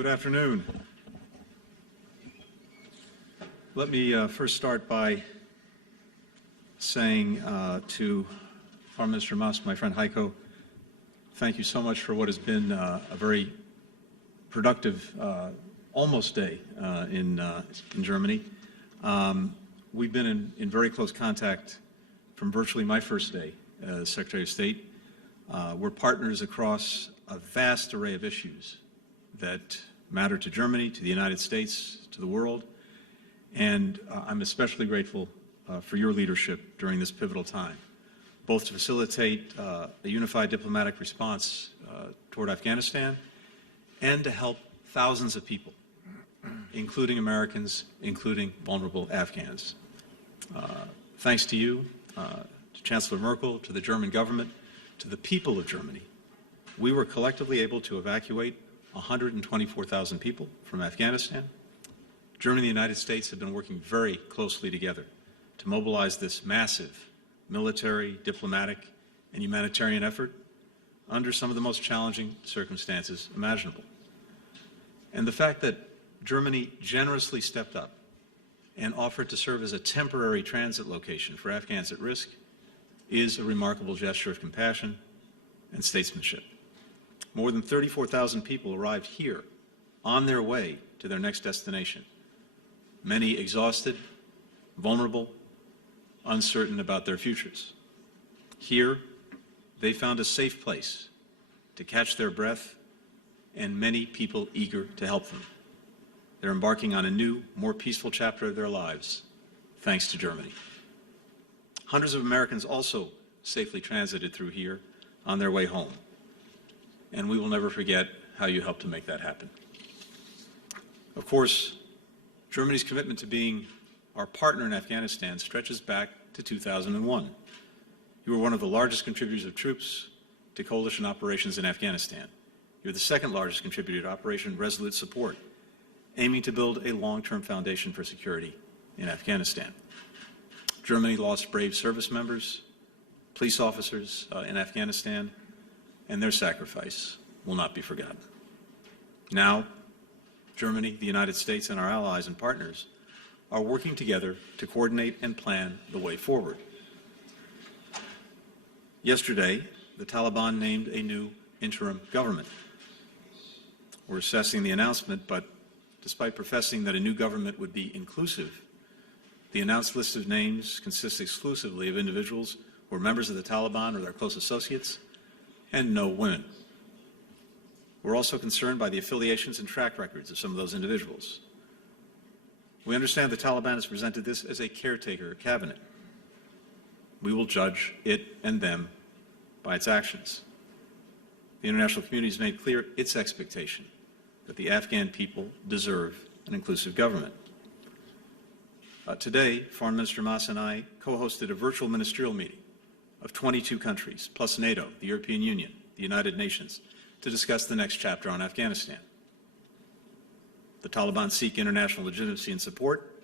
Good afternoon. Let me first start by saying to Foreign Minister Maas, my friend Heiko, thank you so much for what has been a very productive almost day in Germany. We've been in very close contact from virtually my first day as Secretary of State. We're partners across a vast array of issues that matter to Germany, to the United States, to the world, and I'm especially grateful for your leadership during this pivotal time, both to facilitate a unified diplomatic response toward Afghanistan and to help thousands of people, including Americans, including vulnerable Afghans. Thanks to you, to Chancellor Merkel, to the German government, to the people of Germany, we were collectively able to evacuate 124,000 people from Afghanistan. Germany and the United States have been working very closely together to mobilize this massive military, diplomatic, and humanitarian effort under some of the most challenging circumstances imaginable. And the fact that Germany generously stepped up and offered to serve as a temporary transit location for Afghans at risk is a remarkable gesture of compassion and statesmanship. More than 34,000 people arrived here on their way to their next destination, many exhausted, vulnerable, uncertain about their futures. Here, they found a safe place to catch their breath and many people eager to help them. They're embarking on a new, more peaceful chapter of their lives, thanks to Germany. Hundreds of Americans also safely transited through here on their way home, and we will never forget how you helped to make that happen. Of course, Germany's commitment to being our partner in Afghanistan stretches back to 2001. You were one of the largest contributors of troops to coalition operations in Afghanistan. You're the second largest contributor to Operation Resolute Support, aiming to build a long-term foundation for security in Afghanistan. Germany lost brave service members, police officers in Afghanistan, and their sacrifice will not be forgotten. Now, Germany, the United States, and our allies and partners are working together to coordinate and plan the way forward. Yesterday, the Taliban named a new interim government. We're assessing the announcement, but despite professing that a new government would be inclusive, the announced list of names consists exclusively of individuals who are members of the Taliban or their close associates, and no women. We're also concerned by the affiliations and track records of some of those individuals. We understand the Taliban has presented this as a caretaker cabinet. We will judge it and them by its actions. The international community has made clear its expectation that the Afghan people deserve an inclusive government. Today, Foreign Minister Maas and I co-hosted a virtual ministerial meeting of 22 countries, plus NATO, the European Union, the United Nations, to discuss the next chapter on Afghanistan. The Taliban seek international legitimacy and support.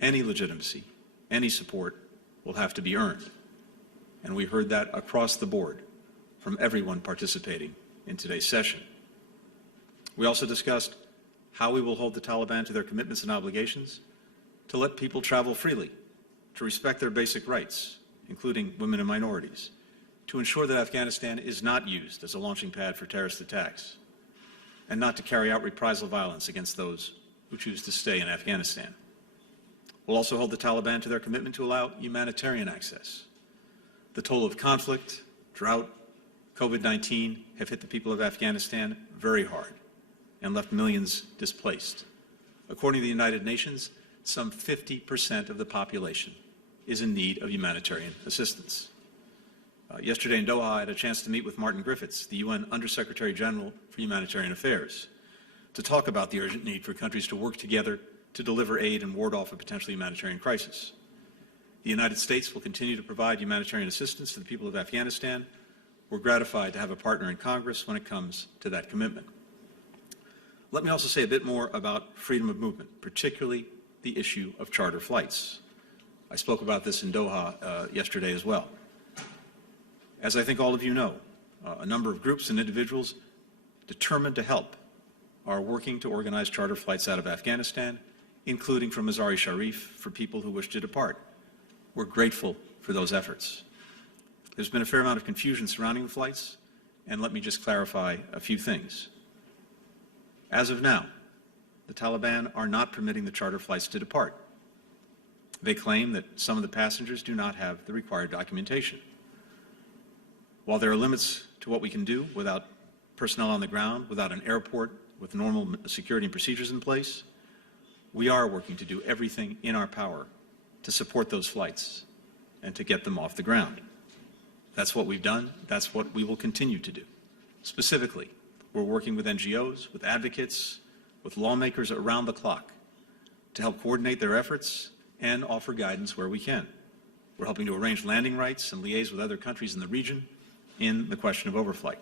Any legitimacy, any support will have to be earned. And we heard that across the board from everyone participating in today's session. We also discussed how we will hold the Taliban to their commitments and obligations to let people travel freely, to respect their basic rights, including women and minorities, to ensure that Afghanistan is not used as a launching pad for terrorist attacks, and not to carry out reprisal violence against those who choose to stay in Afghanistan. We'll also hold the Taliban to their commitment to allow humanitarian access. The toll of conflict, drought, COVID-19 have hit the people of Afghanistan very hard and left millions displaced. According to the United Nations, some 50% of the population is in need of humanitarian assistance. Yesterday in Doha, I had a chance to meet with Martin Griffiths, the UN Undersecretary General for Humanitarian Affairs, to talk about the urgent need for countries to work together to deliver aid and ward off a potential humanitarian crisis. The United States will continue to provide humanitarian assistance to the people of Afghanistan. We're gratified to have a partner in Congress when it comes to that commitment. Let me also say a bit more about freedom of movement, particularly the issue of charter flights. I spoke about this in Doha yesterday as well. As I think all of you know, a number of groups and individuals determined to help are working to organize charter flights out of Afghanistan, including from Mazar-e-Sharif for people who wish to depart. We're grateful for those efforts. There's been a fair amount of confusion surrounding the flights, and let me just clarify a few things. As of now, the Taliban are not permitting the charter flights to depart. They claim that some of the passengers do not have the required documentation. While there are limits to what we can do without personnel on the ground, without an airport with normal security and procedures in place, we are working to do everything in our power to support those flights and to get them off the ground. That's what we've done. That's what we will continue to do. Specifically, we're working with NGOs, with advocates, with lawmakers around the clock to help coordinate their efforts and offer guidance where we can. We're helping to arrange landing rights and liaise with other countries in the region in the question of overflight.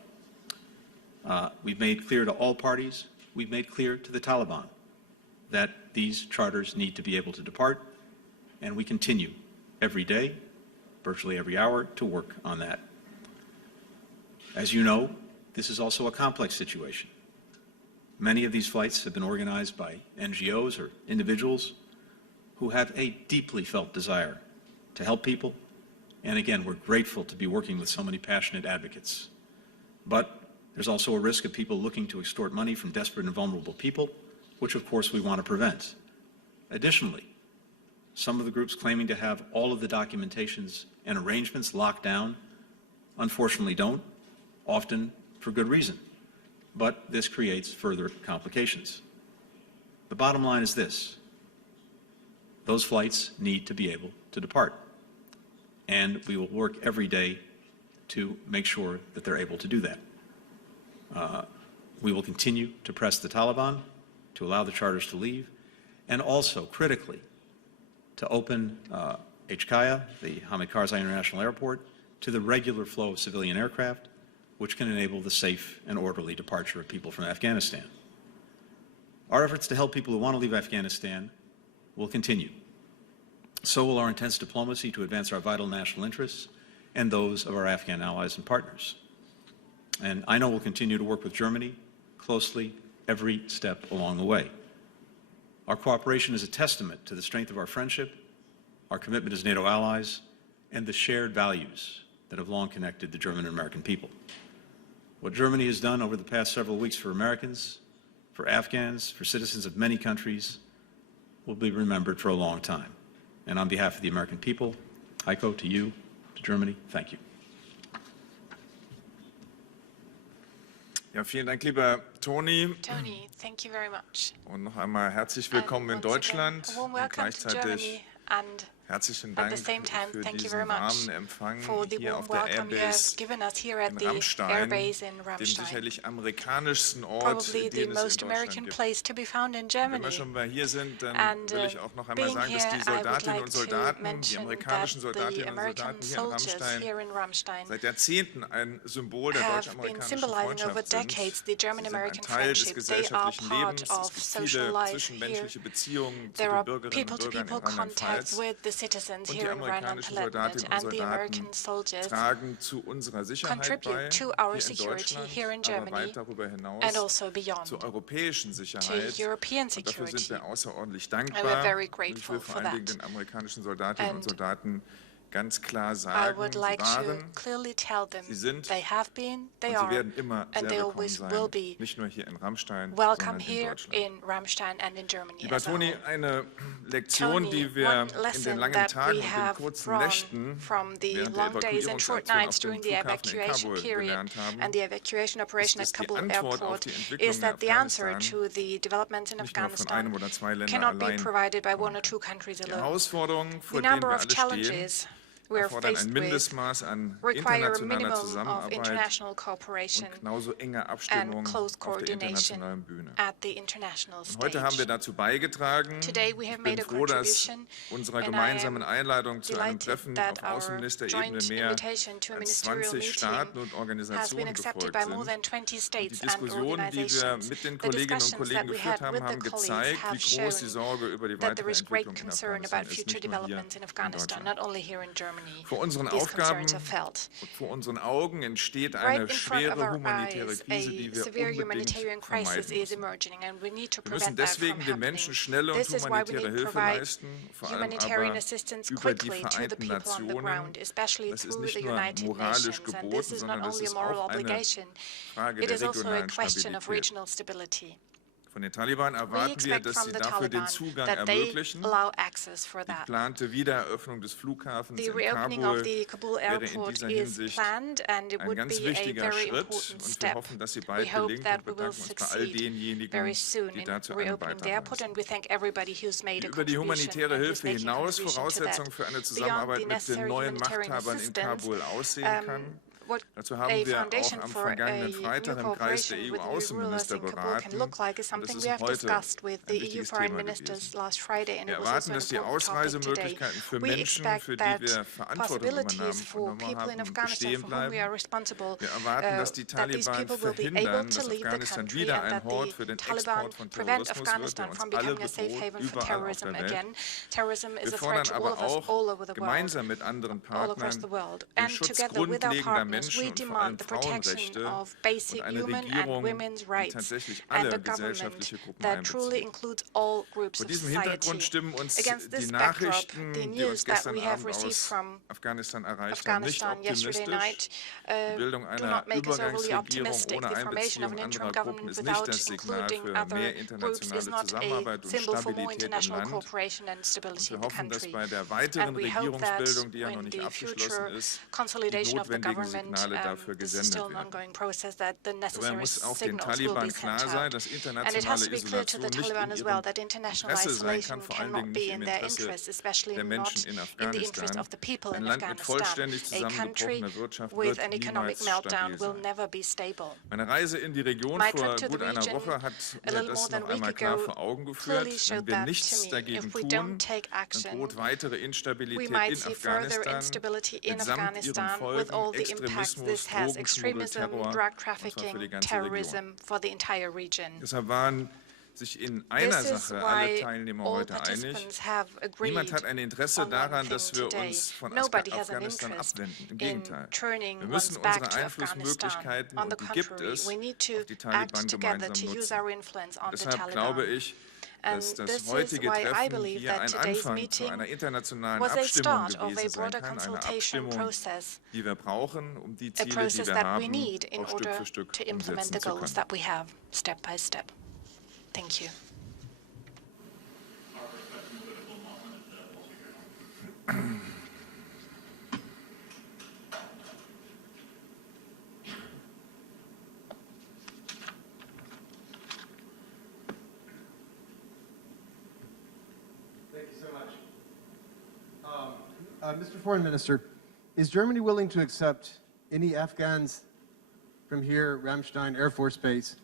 We've made clear to all parties, we've made clear to the Taliban that these charters need to be able to depart, and we continue every day, virtually every hour, to work on that. As you know, this is also a complex situation. Many of these flights have been organized by NGOs or individuals who have a deeply felt desire to help people, and again, we're grateful to be working with so many passionate advocates. But there's also a risk of people looking to extort money from desperate and vulnerable people, which of course we want to prevent. Additionally, some of the groups claiming to have all of the documentations and arrangements locked down, unfortunately don't, often for good reason. But this creates further complications. The bottom line is this: those flights need to be able to depart. And we will work every day to make sure that they're able to do that. We will continue to press the Taliban to allow the charters to leave, and also, critically, to open HKIA, the Hamid Karzai International Airport, to the regular flow of civilian aircraft, which can enable the safe and orderly departure of people from Afghanistan. Our efforts to help people who want to leave Afghanistan will continue. So will our intense diplomacy to advance our vital national interests and those of our Afghan allies and partners. And I know we'll continue to work with Germany closely every step along the way. Our cooperation is a testament to the strength of our friendship, our commitment as NATO allies, and the shared values that have long connected the German and American people. What Germany has done over the past several weeks for Americans, for Afghans, for citizens of many countries, will be remembered for a long time. And on behalf of the American people, Heiko, to you, to Germany, thank you. Ja, vielen Dank, lieber Tony. Tony, thank you very much. Und noch einmal herzlich willkommen in Deutschland und gleichzeitig herzlichen Dank für diesen warmen Empfang hier auf der Air Base in Ramstein, dem sicherlich amerikanischsten Ort, den es in Deutschland gibt. Wenn wir schon mal hier sind, dann will ich auch noch einmal sagen, dass die Soldatinnen und Soldaten, die amerikanischen Soldatinnen und Soldaten hier in Ramstein seit Jahrzehnten ein Symbol der deutsch-amerikanischen Freundschaft sind. Sie sind ein Teil des gesellschaftlichen Lebens. Es gibt viele zwischenmenschliche Beziehungen zu den Bürgerinnen und Bürgern in Rheinland-Pfalz. Citizens Und die here in amerikanischen Soldatinnen und Soldaten tragen zu unserer Sicherheit bei, hier in Deutschland, aber weit darüber hinaus zur europäischen Sicherheit. Und dafür sind wir außerordentlich dankbar. Und ich will vor allen Dingen den amerikanischen Soldatinnen und Soldaten ganz klar sagen, sie waren, sie sind und sie werden immer sehr willkommen sein, nicht nur hier in Ramstein, sondern in Deutschland. Lieber Tony, eine Lektion, die wir in den langen Tagen und den kurzen Nächten während der Evakuierungsaktion auf dem Flughafen in Kabul gelernt haben, ist, dass die Antwort auf die Entwicklung in Afghanistan nicht nur von einem oder zwei Ländern allein kommt. Die Herausforderungen, vor denen wir alle stehen, erfordern ein Mindestmaß an internationaler Zusammenarbeit und genauso enge Abstimmung auf der internationalen Bühne. Und heute haben wir dazu beigetragen. Ich bin froh, dass unserer gemeinsamen Einladung zu einem Treffen auf Außenministerebene mehr als 20 Staaten und Organisationen gefolgt sind. Und die Diskussionen, die wir mit den Kolleginnen und Kollegen geführt haben, haben gezeigt, wie groß die Sorge über die weitere Entwicklung in Afghanistan ist, nicht nur hier in Deutschland. Germany Vor unseren these Aufgaben concerns are felt. und vor unseren Augen entsteht Right eine in front of schwere our humanitäre eyes, Krise, die a wir severe unbedingt humanitarian crisis vermeiden is müssen. emerging, and we need to Wir müssen prevent that from deswegen den Menschen happening. schnelle und This is why we humanitäre need to Hilfe provide leisten, vor allem humanitarian aber assistance über die quickly to the Vereinten people on the Nationen. ground, especially Das ist through nicht the nur United moralisch Nations. And geboten, this is not sondern es only a ist moral auch eine obligation, Frage it der is also a regionalen question of Stabilität. regional stability. Von den Taliban We erwarten wir, expect dass from sie the dafür den Taliban Zugang that they ermöglichen. allow access for Die that. geplante Wiedereröffnung des Flughafens The in reopening of Kabul the Kabul wäre in airport dieser is Hinsicht planned, and it ein would ganz be a wichtiger very Schritt, important und wir step. hoffen, dass sie We bald hope gelingt that und we will bedanken uns bei all succeed denjenigen, very soon die in dazu einen reopening the Beitrag airport, leisten. and we thank everybody who's made a Über die contribution humanitäre and who's Hilfe making a hinaus contribution to Voraussetzung that. für eine Beyond Zusammenarbeit the mit den necessary neuen humanitarian Machthabern in assistance, Kabul aussehen kann. what Dazu a haben wir auch foundation am for a vergangenen new Freitag im Kreis der cooperation with the EU-Außenminister rulers in Kabul can beraten. look like is Und das something ist we have heute discussed with the ein EU wichtiges foreign Thema ministers gewesen. last Friday, and Wir it was also erwarten, an dass die important topic today. Ausreisemöglichkeiten für We Menschen, expect für die that wir Verantwortung possibilities übernommen for und people in haben, Afghanistan bestehen for whom we bleiben. are responsible, Wir erwarten, dass die that these Taliban people will be able verhindern, to dass leave the Afghanistan country, wieder and ein that Hort the für den Taliban Export von prevent Terrorismus wird, der Afghanistan uns from alle becoming a safe bedroht, haven for überall auf terrorism der Welt. again. Terrorism is Wir a threat fordern to all aber of us auch all over the world, gemeinsam mit anderen all across the Partnern world. den And Schutz together with our grundlegender partners, Menschen we und vor allem demand the protection Frauenrechte of und basic eine human and Regierung, women's die rights, tatsächlich and alle a government gesellschaftliche Gruppen that truly einbezieht. includes all groups Vor of diesem society. Hintergrund stimmen uns Against die this backdrop, the Nachrichten, die news uns that gestern we have Abend received aus from Afghanistan erreicht haben, nicht Afghanistan yesterday optimistisch. night Die Bildung do einer not make us overly Übergangsregierung optimistic. ohne The formation of Einbeziehung an interim anderer Gruppen government ist nicht without das Signal including für other mehr groups is internationale not a Zusammenarbeit und symbol for more Stabilität im international Land. cooperation and Und stability wir in the hoffen, dass country. bei der weiteren And we hope that Regierungsbildung, die ja noch in nicht the abgeschlossen future ist, die consolidation of the notwendigen government, Signale dafür this is gesendet still an werden. ongoing process, that the Dabei necessary muss auch den signals will be Taliban sent klar sein, out. dass And it has internationale to be clear to Isolation the nicht Taliban in as well ihrem that international Interesse sein isolation kann, vor allen cannot Dingen be nicht in im their Interesse interest, especially der not Menschen in in the interest Afghanistan. of the people Ein in Land mit Afghanistan. vollständig A country zusammengebrochener Wirtschaft with wird an economic niemals meltdown stabil will sein. never be stable. Meine Reise in die Region My vor trip to the gut einer region Woche hat a mir little das more than noch a week einmal klar ago vor Augen clearly geführt. showed Wenn wir that to nichts me. dagegen If we tun, don't take dann action, droht weitere we Instabilität might in see further Afghanistan instability in mitsamt ihren Afghanistan with Folgen all the impacts Extremismus, this has, Drogenschmuggel, extremism, Terror, drug und zwar für die trafficking, ganze terrorism Region. for the entire region. Deshalb waren sich in einer This is Sache alle why Teilnehmer all heute einig. participants have Niemand agreed hat ein Interesse on one daran, thing dass wir today. uns von Nobody has an Afghanistan interest abwenden. Im in Gegenteil. turning Wir one's müssen back unsere to Afghanistan. Einflussmöglichkeiten, On the und die gibt contrary, es, we need to auf die Taliban act together gemeinsam to use nutzen. our influence on the Deshalb glaube Taliban. ich, And dass das this is heutige why I Treffen believe hier that ein today's Anfang zu meeting einer internationalen was a Abstimmung start of a gewesen sein broader kann, eine consultation Abstimmung, process, die wir brauchen, um die a Ziele, die process wir that we haben, need in auch Stück order für Stück to implement umsetzen the zu goals können. that we have, step by step. Thank you. Thank you so much. Mr. Foreign Minister, is Germany willing to accept any Afghans from here, Ramstein Air Force Base,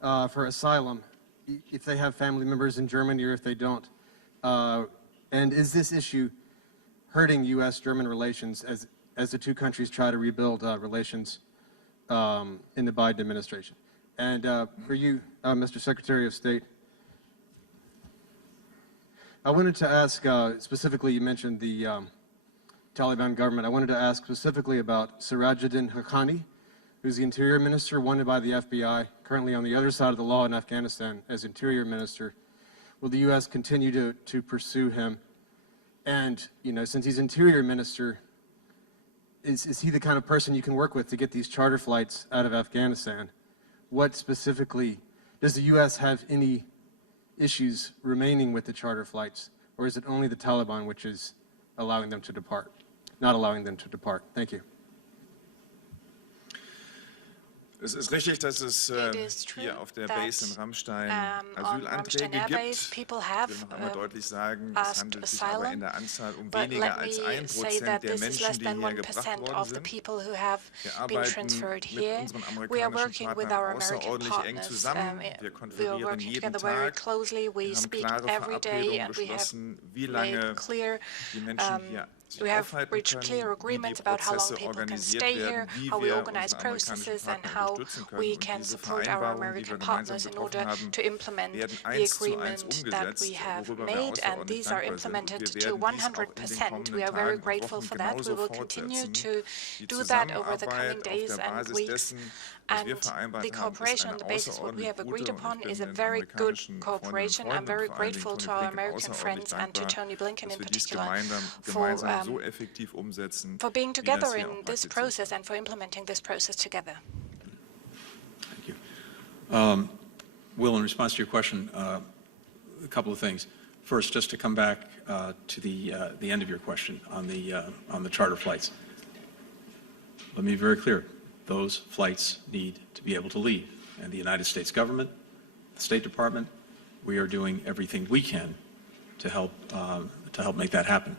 for asylum, if they have family members in Germany or if they don't? And is this issue hurting U.S.-German relations as the two countries try to rebuild relations in the Biden administration? And for you, Mr. Secretary of State, I wanted to ask, specifically, you mentioned the Taliban government. I wanted to ask specifically about Sirajuddin Haqqani, who's the Interior Minister, wanted by the FBI, currently on the other side of the law in Afghanistan as Interior Minister. Will the U.S. continue to pursue him? And, you know, since he's Interior Minister, is he the kind of person you can work with to get these charter flights out of Afghanistan? What specifically, does the U.S. have any issues remaining with the charter flights, or is it only the Taliban which is allowing them to depart, not allowing them to depart? Thank you. Es ist richtig, dass es hier auf der Base in Ramstein Asylanträge gibt. Ich will noch einmal deutlich sagen, es handelt sich aber in der Anzahl um weniger als 1% der Menschen, die hier gebracht worden sind. Wir arbeiten mit unseren amerikanischen Partnern außerordentlich eng zusammen. Wir konferieren jeden Tag. Wir haben klare Verabredungen beschlossen, wie lange die Menschen hier We have reached clear agreements about how long people can stay here, how we organize processes, and how we can support our American partners in order to implement the agreement that we have made, and these are implemented to 100%. We are very grateful for that. We will continue to do that over the coming days and weeks, and the cooperation on the basis of what we have agreed upon is a very good cooperation. I'm very grateful to our American friends and to Tony Blinken in particular for being together in this process and for implementing this process together. Thank you. Will, in response to your question, a couple of things. First, just to come back to the end of your question on the charter flights. Let me be very clear. Those flights need to be able to leave. And the United States government, the State Department, we are doing everything we can to help make that happen.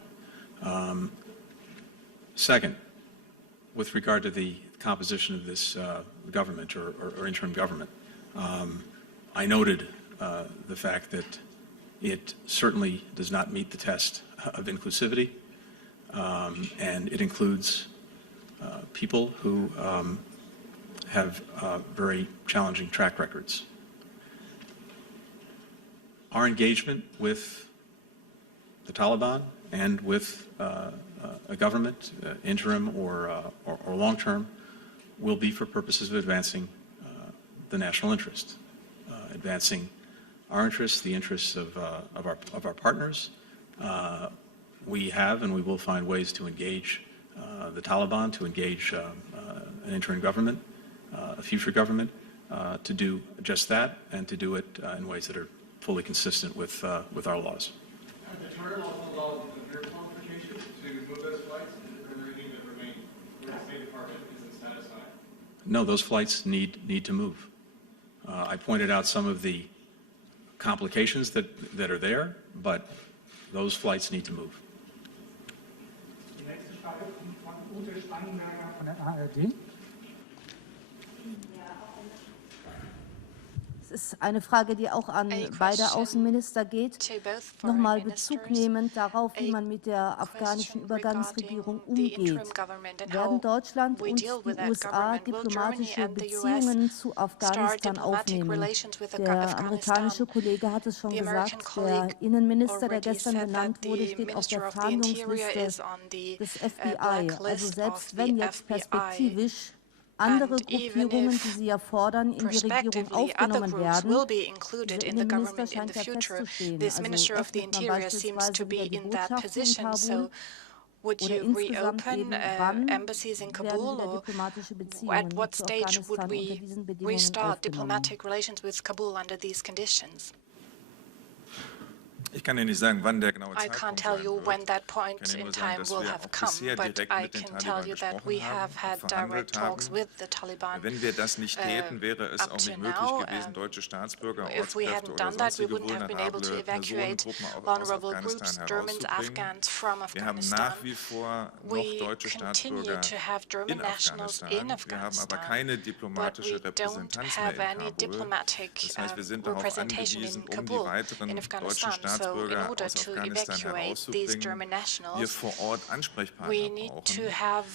Second, with regard to the composition of this government or interim government, I noted the fact that it certainly does not meet the test of inclusivity, and it includes people who have very challenging track records. Our engagement with the Taliban and with a government, interim or long-term, will be for purposes of advancing the national interest, advancing our interests, the interests of our partners. We have and we will find ways to engage the Taliban, to engage an interim government, a future government, to do just that and to do it in ways that are fully consistent with our laws. The charter law allows your qualification to move those flights, and everything that remain where the State Department isn't satisfied? No, those flights need to move. I pointed out some of the complications that are there, but those flights need to move. Die nächste Frage kommt von Ute Spangenberger von der ARD. Es ist eine Frage, die auch an beide Außenminister geht. Nochmal Bezug nehmend darauf, wie man mit der afghanischen Übergangsregierung umgeht. Werden Deutschland und die USA diplomatische Beziehungen zu Afghanistan aufnehmen? Der amerikanische Kollege hat es schon gesagt, der Innenminister, der gestern genannt wurde, steht auf der Fahndungsliste des FBI. Also selbst wenn jetzt perspektivisch andere Gruppierungen, die Sie ja fordern, in die Regierung aufgenommen werden, der Innenminister scheint ja festzustehen. Also öffnet man beispielsweise wieder die Botschaft in Kabul oder insgesamt eben, wann embassies in Kabul, werden wieder or diplomatische Beziehungen at what zu stage Afghanistan would unter we diesen Bedingungen restart aufgenommen? diplomatic relations with Kabul under these conditions? Ich kann Ihnen nicht sagen, wann der genaue I can't Zeitpunkt tell sein you wird. when that Ich point kann Ihnen in nur sagen, time dass will wir have auch come, bisher but direkt I mit den can tell Taliban you that we gesprochen have haben, had verhandelt direct talks haben. with the Taliban. Wenn wir das nicht täten, wäre es auch up to nicht möglich now, gewesen, deutsche Staatsbürger, if we Ortskräfte hadn't oder done that, we sonstige wouldn't have been able to vulnerable evacuate Personengruppen aus vulnerable groups, Afghanistan Germans, herauszubringen. Afghans from Wir haben Afghanistan. nach wie vor noch We deutsche continue Staatsbürger to have German in nationals Afghanistan. in Wir haben aber Afghanistan, keine but diplomatische we don't Repräsentanz have mehr in any Kabul. diplomatic Das heißt, wir sind darauf representation angewiesen, in um die Kabul, weiteren in deutschen Afghanistan. So in Staatsbürger order aus to Afghanistan evacuate these German herauszubringen, hier nationals, vor Ort Ansprechpartner we need to brauchen. have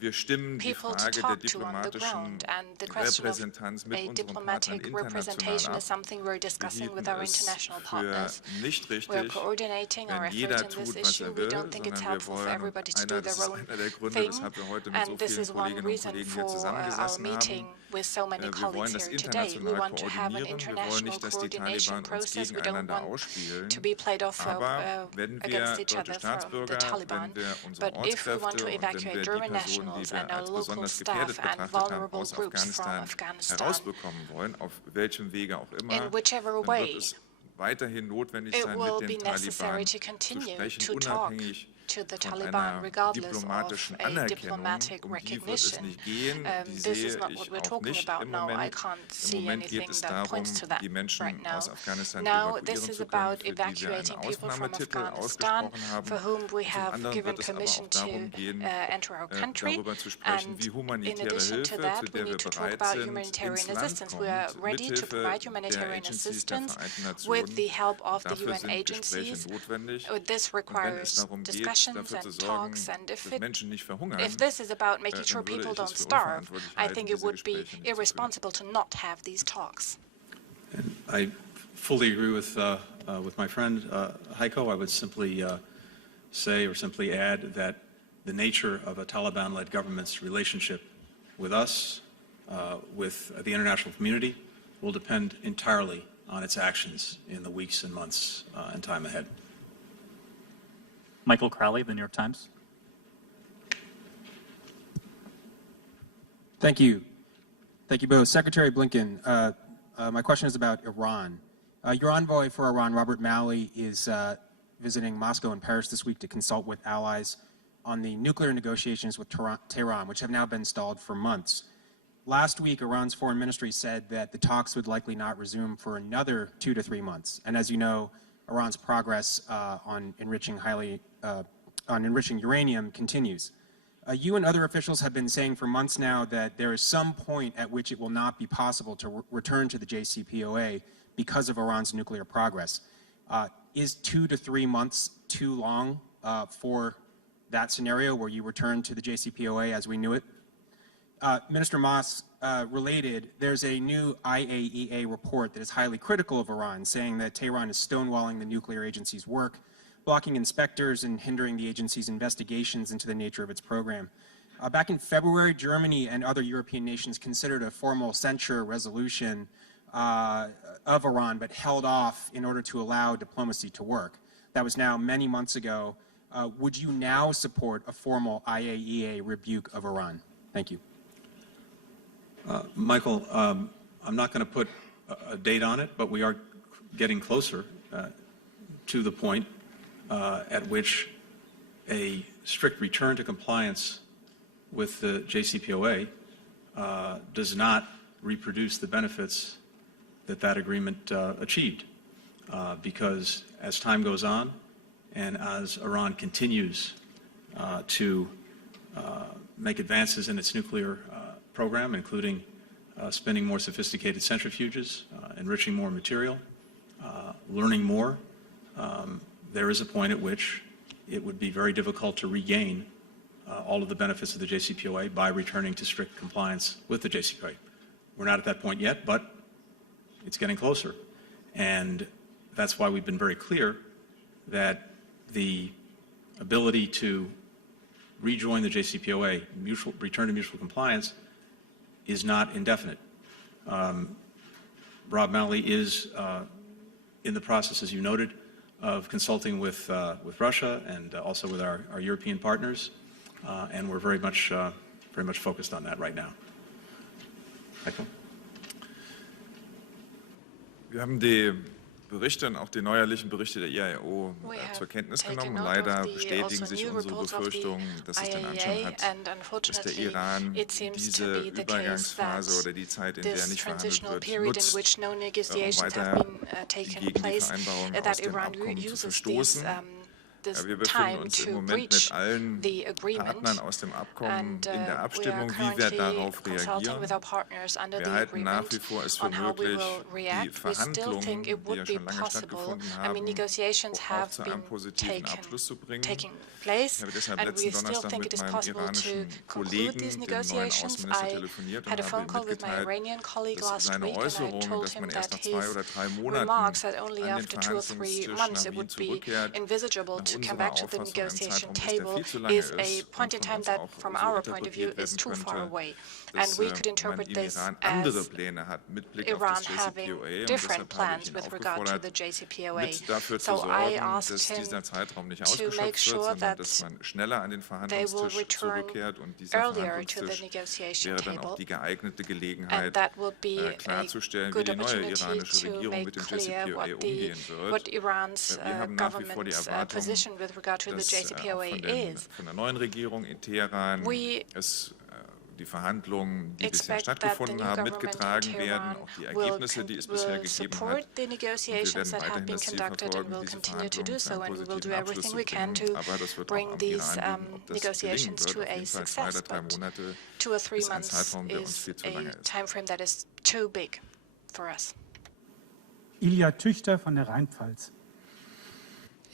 Wir stimmen die people to Frage der talk to on the diplomatischen ground, and the question of Repräsentanz a mit unseren Partnern diplomatic representation international is something we're ab. Wir discussing with hielten our es international für partners. nicht We're richtig, coordinating our wenn jeder efforts in this tut, was issue. We will, don't think it's sondern wir helpful for wollen, everybody to und do das their ist own einer der Gründe, thing, weshalb wir heute mit so and this vielen is one Kolleginnen und reason Kollegen hier for our zusammengesessen meeting haben. with so many Wir colleagues wollen das here today. We international want to have an koordinieren. Wir wollen international nicht, dass die coordination Taliban uns process. We don't gegeneinander want ausspielen. to be played off Aber wenn wir against each deutsche other from the Staatsbürger, Taliban. wenn wir unsere But if we want Ortskräfte to und wenn evacuate wir die German Personen, die nationals wir and our als local besonders staff gefährdet and betrachtet haben, vulnerable aus groups from Afghanistan Afghanistan, herausbekommen wollen, auf welchem Wege auch immer, in whichever dann way, wird es weiterhin notwendig it sein, will mit be den necessary Taliban to zu continue sprechen, to talk unabhängig to the von Taliban, einer regardless diplomatischen of a Anerkennung. diplomatic Um die wird es recognition. nicht gehen. Die This is sehe not ich what we're auch talking nicht about im now. I Moment. can't Im see Moment geht anything es that darum, points to that die Menschen right now. aus Afghanistan Now, evakuieren this is zu können, about für die wir einen evacuating people from Ausnahmetitel Afghanistan, ausgesprochen haben. for whom we Zum have anderen given wird es aber permission auch to darum gehen, enter our country. darüber zu sprechen, And wie in humanitäre addition to Hilfe, that, zu we der wir need to talk bereit about sind, humanitarian ins Land assistance. We are kommt, ready to mithilfe provide der humanitarian Agencies der assistance Vereinten with Nationen. the help of the Dafür UN sind Gespräche agencies. notwendig. This Und wenn es requires darum geht, discussions, discussions and talks, and if this is about making sure people don't starve, I think it would be irresponsible to not have these talks. And I fully agree with my friend Heiko. I would simply say or simply add that the nature of a Taliban-led government's relationship with us, with the international community, will depend entirely on its actions in the weeks and months and time ahead. Michael Crowley, The New York Times. Thank you. Thank you both. Secretary Blinken, my question is about Iran. Your envoy for Iran, Robert Malley, is visiting Moscow and Paris this week to consult with allies on the nuclear negotiations with Tehran, which have now been stalled for months. Last week, Iran's foreign ministry said that the talks would likely not resume for another 2 to 3 months. And as you know, Iran's progress on enriching uranium continues. You and other officials have been saying for months now that there is some point at which it will not be possible to return to the JCPOA because of Iran's nuclear progress. Is 2 to 3 months too long for that scenario where you return to the JCPOA as we knew it? Minister Maas, related, there's a new IAEA report that is highly critical of Iran, saying that Tehran is stonewalling the nuclear agency's work, blocking inspectors and hindering the agency's investigations into the nature of its program. Back in February, Germany and other European nations considered a formal censure resolution of Iran, but held off in order to allow diplomacy to work. That was now many months ago. Would you now support a formal IAEA rebuke of Iran? Thank you. Michael, I'm not going to put a date on it, but we are getting closer to the point at which a strict return to compliance with the JCPOA does not reproduce the benefits that agreement achieved. Because as time goes on and as Iran continues to make advances in its nuclear program, including spinning more sophisticated centrifuges, enriching more material, learning more, there is a point at which it would be very difficult to regain all of the benefits of the JCPOA by returning to strict compliance with the JCPOA. We're not at that point yet, but it's getting closer. And that's why we've been very clear that the ability to rejoin the JCPOA, return to mutual compliance, is not indefinite. Rob Malley is in the process, as you noted, of consulting with Russia and also with our European partners, and we're very much focused on that right now. Heiko? Wir haben die Berichte und auch die neuerlichen Berichte der IAO zur Kenntnis genommen. Leider bestätigen sich unsere Befürchtungen, dass es den Anschein hat, dass der Iran diese Übergangsphase oder die Zeit, in der nicht verhandelt wird, nutzt, weiter gegen die Vereinbarungen aus dem Abkommen zu verstoßen. Wir befinden uns im Moment mit allen Partnern aus dem Abkommen in der Abstimmung, wie wir darauf reagieren. Wir halten nach wie vor es für möglich, die Verhandlungen, die ja schon lange stattgefunden haben, auch zu einem positiven Abschluss zu bringen. Ich habe deshalb letzten Donnerstag mit meinem iranischen Kollegen, dem neuen Außenminister, telefoniert und habe ihm mitgeteilt, dass seine Äußerung, dass man erst nach 2 oder 3 Monaten an den Verhandlungstisch nach Wien zurückkehrt, to come back to the negotiation table is a point in time that, from our point of view, is too far away. And we could interpret this as Iran having different plans with regard to the JCPOA. So I asked him to make sure that they will return earlier to the negotiation table, and that will be a good opportunity to make clear what Iran's government's position with regard to the JCPOA is. We die Verhandlungen, die bisher stattgefunden haben, mitgetragen werden, auch die Ergebnisse, die es bisher gegeben hat. Und wir werden weiterhin das Ziel verfolgen, diese Verhandlungen zu einem positiven Abschluss zu bringen. Aber das wird auch am Iran liegen, ob das gelingen wird. Auf jeden Fall 2 oder 3 Monate ist ein Zeitraum, der uns viel zu lange ist. Ilja Tüchter von der Rheinpfalz.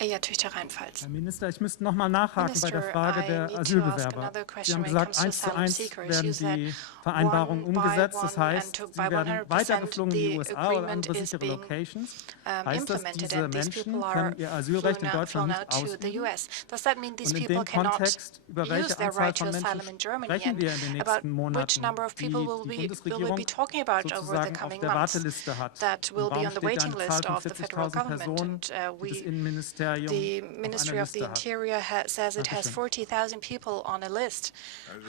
Rheinpfalz. Herr Minister, ich müsste noch mal nachhaken bei der Frage der Asylbewerber. Sie haben gesagt, 1:1 werden die Vereinbarungen umgesetzt. Das heißt, sie werden weitergeflogen in die USA oder andere sichere Locations. Heißt das, diese Menschen können ihr Asylrecht in Deutschland nicht ausüben? Und in dem Kontext, über welche Anzahl von Menschen sprechen wir in den nächsten Monaten, die die Bundesregierung sozusagen auf der Warteliste hat? Im Raum steht eine Zahl von 40.000 Personen, die das Innenministerium The Ministry of the Interior says it has 40,000 people on a list.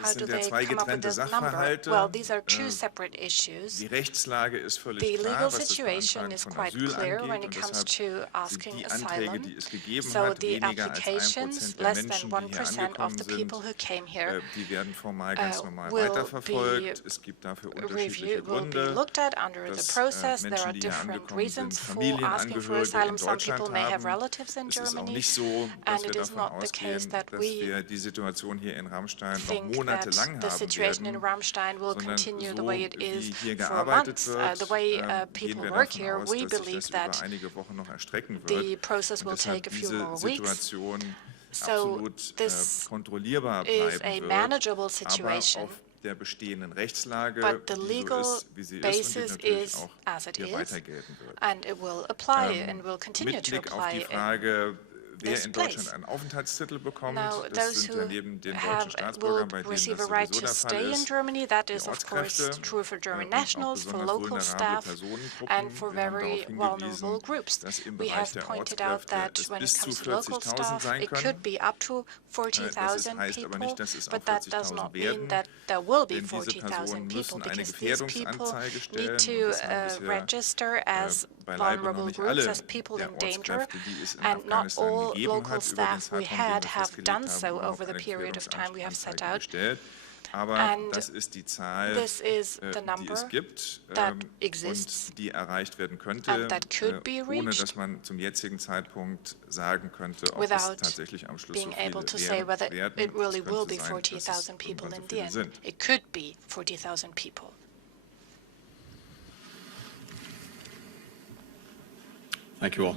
How do they come up with this number? Well, these are two separate issues. Die Rechtslage ist völlig The klar, legal was das situation is Beantragen von quite Asyl clear when angeht, it und comes deshalb to asking sind die Anträge, asylum. die es gegeben So hat, the weniger als applications, 1% der less than Menschen, die hier 1% of angekommen the sind, people who came here, die werden formal ganz normal will weiterverfolgt. Es gibt dafür unterschiedliche will be Gründe, looked at under the dass process. There are Menschen, die hier different angekommen sind, reasons for asking for Familienangehörige asylum. in Some people Deutschland may have haben. relatives in Es ist auch Germany, nicht so, dass and wir it is davon not the case ausgehen, that dass we wir die Situation hier in Ramstein noch think that monatelang the haben situation in werden, Ramstein will sondern continue the so way it wie is hier for gearbeitet months. wird, The way gehen people wir work davon here, aus, we dass sich believe das über that einige Wochen noch erstrecken the wird process und will deshalb take a few diese more weeks. Situation So absolut this kontrollierbar is a bleiben wird, manageable aber situation. auf der bestehenden Rechtslage, But the die so legal ist, wie sie ist und die basis natürlich is auch as it hier is, weiter gelten wird. and it will apply and will continue Mit to Blick auf apply die in Frage, wer this in place. Deutschland einen Aufenthaltstitel bekommt, Now, das those sind ja who neben den have deutschen Staatsbürgern, bei will denen das receive a sowieso right der to Fall stay in ist, Germany. That die is, of course, Ortskräfte true for German und auch nationals, for besonders local vulnerable staff, Personengruppen. and for Wir haben very darauf vulnerable hingewiesen, groups. dass im We Bereich have der pointed out Ortskräfte that es when it bis zu comes to local 40.000 staff, sein it could können. be up to Das 40,000 heißt aber people, nicht, dass es auch but that does 40.000 not mean werden, that there will be denn diese 40,000 Personen people, müssen eine because these people Gefährdungsanzeige stellen need und to das haben bisher register as beileibe noch vulnerable nicht groups, alle as people der in danger, Ortskräfte, die es in and not Afghanistan all gegeben local hat, über den staff we Zeitraum, den had wir have festgelegt done haben, so over überhaupt the eine period of time we have set Gefährdungsanzeige out. gestellt. Aber And das ist die Zahl, this is the die number es gibt that exists und die erreicht werden könnte, and that could be ohne reached dass man zum jetzigen Zeitpunkt sagen könnte, ob es without tatsächlich am Schluss being so viele able to say whether werden. it really Es will könnte be sein, dass es 40,000 people irgendwann in so the viele end. sind. It could be 40,000 people. Thank you all.